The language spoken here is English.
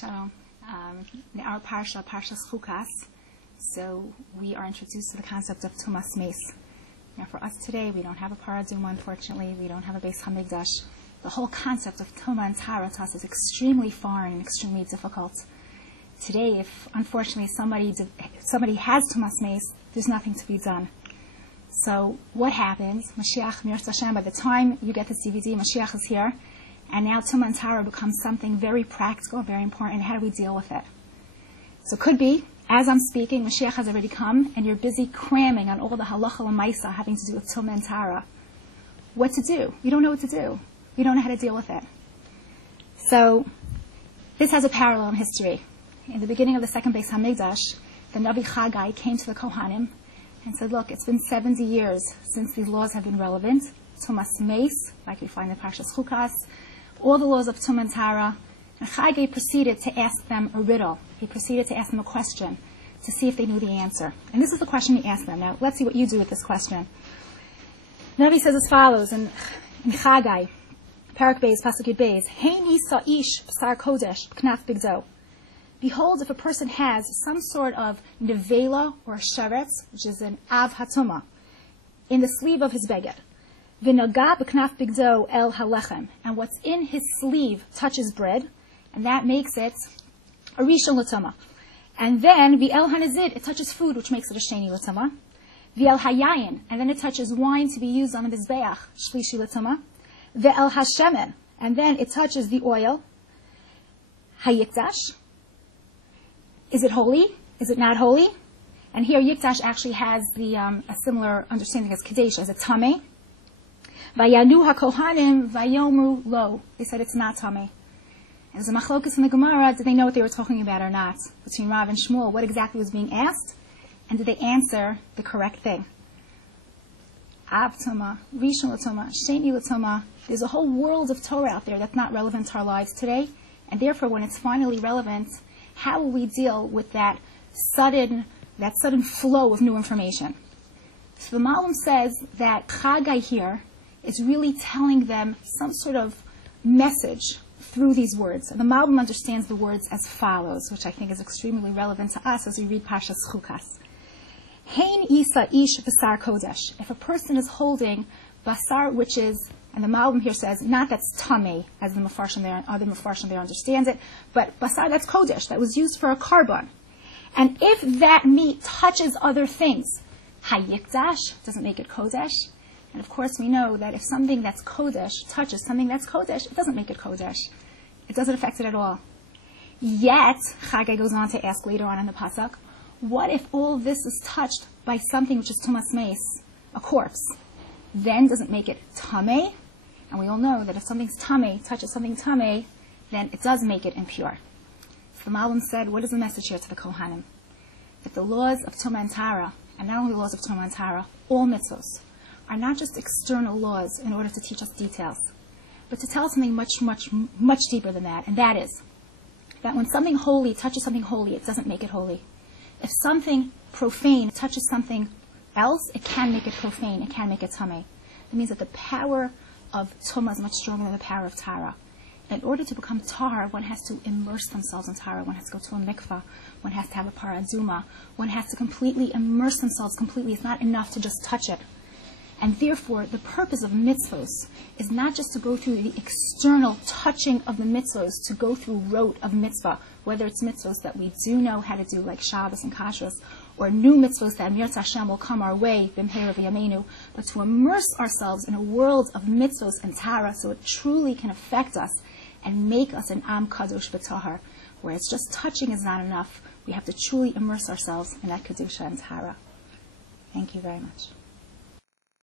Shalom. In our parsha, Parshas Chukat, so we are introduced to the concept of tumas meis. Now, for us today, we don't have a paraduma, unfortunately. We don't have a Beis Hamikdash. The whole concept of tuma and tara to us is extremely foreign and extremely difficult. Today, if unfortunately somebody has tumas meis, there's nothing to be done. So what happens? Mashiach, Mir Hashem, by the time you get this DVD, Mashiach is here. And now Tuma and Tara becomes something very practical, very important. How do we deal with it? So it could be, as I'm speaking, Mashiach has already come, and you're busy cramming on all the halacha l'maisa having to do with Tuma and Tara. What to do? You don't know what to do. You don't know how to deal with it. So this has a parallel in history. In the beginning of the second Beis Hamikdash, the Navi Chagai came to the Kohanim and said, look, it's been 70 years since these laws have been relevant. Tumas meis, like we find in Parshas Chukat, all the laws of Tum and Tara. And Chagai proceeded to ask them a riddle. He proceeded to ask them a question to see if they knew the answer. And this is the question he asked them. Now, let's see what you do with this question. Navi says as follows in Chagai, Parak Beis, Pasuk Yud Beis, Hein Yisa Ish B'sar Kodesh B'knaf Bigdo. Behold, if a person has some sort of nevela or sheretz, which is an av hatuma, in the sleeve of his beged, v'naga b'knaf bigdo el halechem, and what's in his sleeve touches bread, and that makes it a rishon l'tuma. And then v'el hanazid, it touches food, which makes it a sheni l'tuma. V'el hayayin, and then it touches wine to be used on the mizbeach, shlishi l'tuma. V'el hashemen, and then it touches the oil. Hayikdash. Is it holy? Is it not holy? And here Yikdash actually has a similar understanding as Kadesh, as a tameh. Vayanu hakohanim vayomu lo. They said it's not tameh. And there's a machlokus in the Gemara. Did they know what they were talking about or not? Between Rav and Shmuel, what exactly was being asked? And did they answer the correct thing? Av tuma, rishon l'tuma, sheni l'tuma. There's a whole world of Torah out there that's not relevant to our lives today. And therefore, when it's finally relevant, how will we deal with that sudden flow of new information? So the Malum says that Chagai here is really telling them some sort of message through these words. And the Malum understands the words as follows, which I think is extremely relevant to us as we read Parshas Chukat. Hein Isa Ish Basar Kodesh. If a person is holding Basar, which is, and the Malbim here says, not that's tameh, as the Mefarshim there, other Mefarshim there understands it, but basar, that's kodesh, that was used for a carbon. And if that meat touches other things, hayikdash, doesn't make it kodesh. And of course we know that if something that's kodesh touches something that's kodesh, it doesn't make it kodesh. It doesn't affect it at all. Yet, Chagai goes on to ask later on in the Pasuk, what if all this is touched by something which is tumas meis, a corpse? Then doesn't make it tameh, and we all know that if something's tameh touches something tameh, then it does make it impure. So the Malbim said, what is the message here to the Kohanim? That the laws of Tuma and Tara, and not only the laws of Tuma and Tara, all mitzvos, are not just external laws in order to teach us details, but to tell us something much, much, much deeper than that, and that is that when something holy touches something holy, it doesn't make it holy. If something profane touches something else, it can make it profane, it can make it tameh. It means that the power of Tumah is much stronger than the power of Tara. In order to become Tahar, one has to immerse themselves in Tara, one has to go to a mikvah, one has to have a paraduma, one has to completely immerse themselves completely. It's not enough to just touch it. And therefore, the purpose of mitzvos is not just to go through the external touching of the mitzvos, to go through rote of mitzvah, whether it's mitzvos that we do know how to do, like Shabbos and Kashrus, or new mitzvos that Mir Hashem will come our way, b'mheira v'yameinu, but to immerse ourselves in a world of mitzvos and Tara, so it truly can affect us and make us an Am Kadosh B'Tahar, where it's just touching is not enough. We have to truly immerse ourselves in that Kedusha and Tara. Thank you very much.